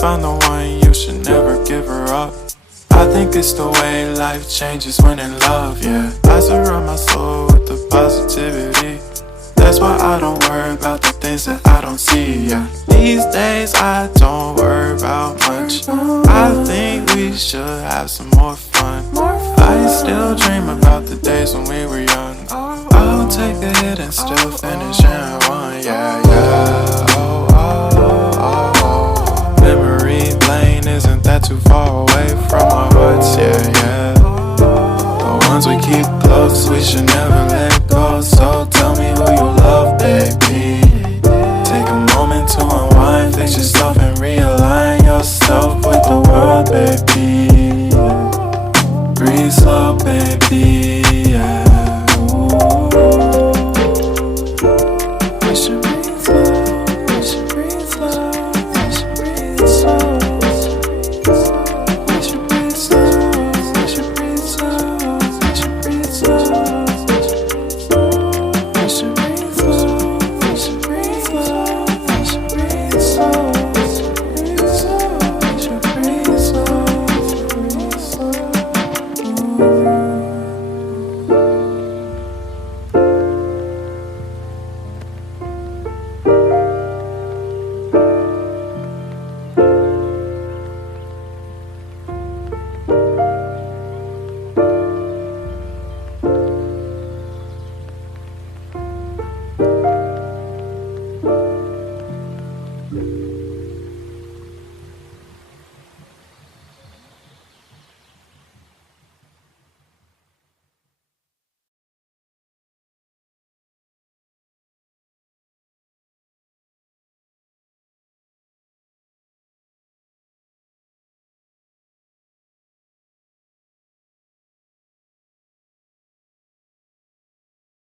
found the one, you should never give her up. I think it's the way life changes when in love, yeah. I surround my soul with the positivity. That's why I don't worry about the things that I don't see, yeah. These days I don't worry about much. I think we should have some more fun. I still dream about the days when we were young. I'll take a hit and still finish in one, yeah, yeah. Oh, oh, oh, oh. Memory lane isn't that too far away from our hearts, yeah, yeah. The ones we keep close, we should never